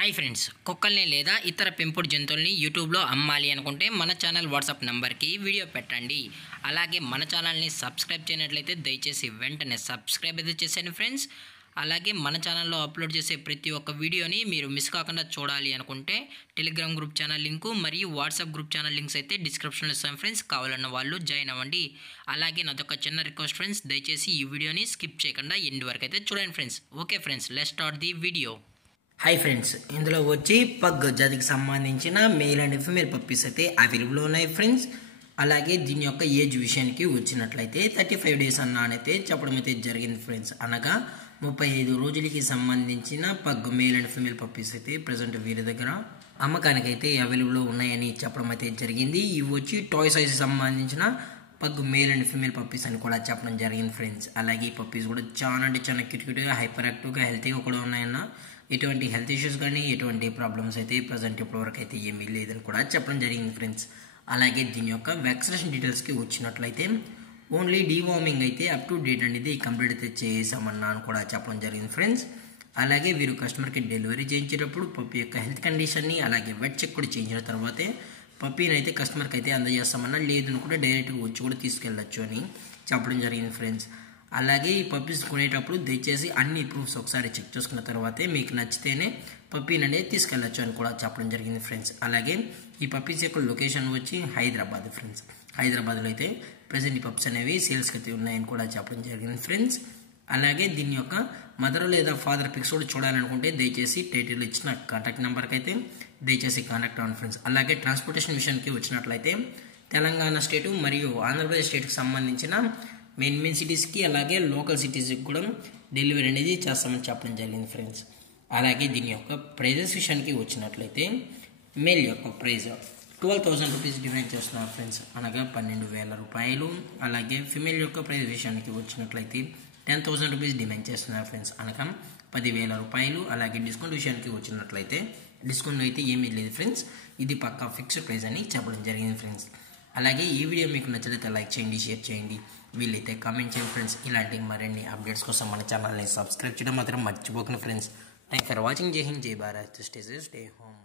Hi friends, కుక్కల్ని లేదా ఇతర పెంపుడు జంతువుల్ని యూట్యూబ్లో అమ్మాలి అనుకుంటే మన ఛానల్ వాట్సాప్ నెంబర్కి వీడియో పెట్టండి. అలాగే మన ఛానల్ని సబ్స్క్రైబ్ చేయనట్లయితే దయచేసి వెంటనే సబ్స్క్రైబ్ అయితే చేసేయండి ఫ్రెండ్స్. అలాగే మన ఛానల్లో అప్లోడ్ చేసే ప్రతి ఒక్క వీడియోని మీరు మిస్ కాకుండా చూడాలి అనుకుంటే టెలిగ్రామ్ గ్రూప్ ఛానల్ లింకు మరియు వాట్సాప్ గ్రూప్ ఛానల్ లింక్స్ అయితే డిస్క్రిప్షన్లో ఇస్తాం ఫ్రెండ్స్. కావాలన్న వాళ్ళు జాయిన్ అవ్వండి. అలాగే నాదొక చిన్న రిక్వెస్ట్ ఫ్రెండ్స్, దయచేసి ఈ వీడియోని స్కిప్ చేయకుండా ఎండ్ వరకు అయితే చూడండి friends. Okay friends, let's start the video. Hi friends, ఇందులో వచ్చి పగ్ జాతికి సంబంధించిన మేల్ అండ్ ఫీమేల్ పప్పీస్ అయితే అవైలబుల్ ఉన్నాయి ఫ్రెండ్స్. అలాగే దీని యొక్క ఏజ్ విషయానికి వచ్చినట్లయితే 35 డేస్ అన్ననైతే చెప్పడం అయితే జరిగింది ఫ్రెండ్స్. అనగా 35 రోజులకి సంబంధించిన pug male and female puppies అయితే ప్రజెంట్ వీరి దగ్గర అమ్మకానికి అయితే అవైలబుల్ ఉన్నాయని చెప్పడం అయితే జరిగింది. ఇవి వచ్చి టాయ్ సైజ్ సంబంధించిన pug male and female puppies అని కూడా చెప్పడం జరిగింది ఫ్రెండ్స్. అలాగే ఈ పప్పీస్ కూడా చాలా అంటే చాలా క్యూట్గా, హైపర్ యాక్టివ్గా, హెల్తీగా కూడా ఉన్నాయన్న. ఎటువంటి హెల్త్ ఇష్యూస్ కానీ ఎటువంటి ప్రాబ్లమ్స్ అయితే ప్రజెంట్ ఇప్పటివరకు అయితే ఏమీ లేదని కూడా చెప్పడం జరిగింది ఫ్రెండ్స్. అలాగే దీని యొక్క వ్యాక్సినేషన్ డీటెయిల్స్కి వచ్చినట్లయితే ఓన్లీ డీవార్మింగ్ అయితే అప్ టు డేట్ అనేది కంప్లీట్ అయితే చేసామన్నాను కూడా చెప్పడం జరిగింది ఫ్రెండ్స్. అలాగే వీరు కస్టమర్కి డెలివరీ చేయించేటప్పుడు పప్పి యొక్క హెల్త్ కండిషన్ని అలాగే వెట్ చెక్ కూడా చేయించిన తర్వాతే పప్పీని అయితే కస్టమర్కి అయితే అందజేస్తామన్నా, లేదు కూడా డైరెక్ట్గా వచ్చి కూడా తీసుకెళ్ళచ్చు అని చెప్పడం జరిగింది ఫ్రెండ్స్. అలాగే ఈ పప్పీస్ కొనేటప్పుడు దయచేసి అన్ని ప్రూఫ్స్ ఒకసారి చెక్ చేసుకున్న తర్వాతే మీకు నచ్చితేనే పప్పీని అనేది తీసుకెళ్ళచ్చు అని కూడా చెప్పడం జరిగింది ఫ్రెండ్స్. అలాగే ఈ పప్పీస్ యొక్క లొకేషన్ వచ్చి హైదరాబాద్ ఫ్రెండ్స్. హైదరాబాద్లో అయితే ప్రజెంట్ ఈ పప్స్ అనేవి సేల్స్కి అయితే ఉన్నాయని కూడా చెప్పడం జరిగింది ఫ్రెండ్స్. అలాగే దీని యొక్క మదర్ లేదా ఫాదర్ పిక్స్ కూడా చూడాలనుకుంటే దయచేసి టైటిల్ ఇచ్చిన కాంటాక్ట్ నెంబర్కి అయితే దయచేసి కాంటాక్ట్ అవ్వండి ఫ్రెండ్స్. అలాగే ట్రాన్స్పోర్టేషన్ విషయానికి వచ్చినట్లయితే తెలంగాణ స్టేటు మరియు ఆంధ్రప్రదేశ్ స్టేట్కి సంబంధించిన మెయిన్ సిటీస్కి అలాగే లోకల్ సిటీస్కి కూడా డెలివరీ అనేది చేస్తామని చెప్పడం జరిగింది ఫ్రెండ్స్. అలాగే దీని యొక్క ప్రైజెస్ విషయానికి వచ్చినట్లయితే మేల్ యొక్క ప్రైజ్ 12,000 రూపీస్ డిమాండ్ చేస్తున్నారు ఫ్రెండ్స్, అనగా 12,000 రూపాయలు. అలాగే ఫిమేల్ యొక్క ప్రైజ్ విషయానికి వచ్చినట్లయితే 10,000 రూపీస్ డిమాండ్ చేస్తున్నారు ఫ్రెండ్స్, అనగా 10,000 రూపాయలు. అలాగే డిస్కౌంట్ విషయానికి వచ్చినట్లయితే డిస్కౌంట్ అయితే ఏమీ లేదు ఫ్రెండ్స్, ఇది పక్కా ఫిక్స్డ్ ప్రైస్ అని చెప్పడం జరిగింది ఫ్రెండ్స్. అలాగే ఈ వీడియో మీకు నచ్చితే లైక్ చేయండి, షేర్ చేయండి, వీలైతే కామెంట్ చేయండి ఫ్రెండ్స్. ఇలాంటి మరిన్ని అప్డేట్స్ కోసం మన ఛానల్ని సబ్స్క్రైబ్ చేయడం మాత్రం మర్చిపోకండి ఫ్రెండ్స్. Thank for watching. జై హింద్, జై Bharat, stay safe, stay home.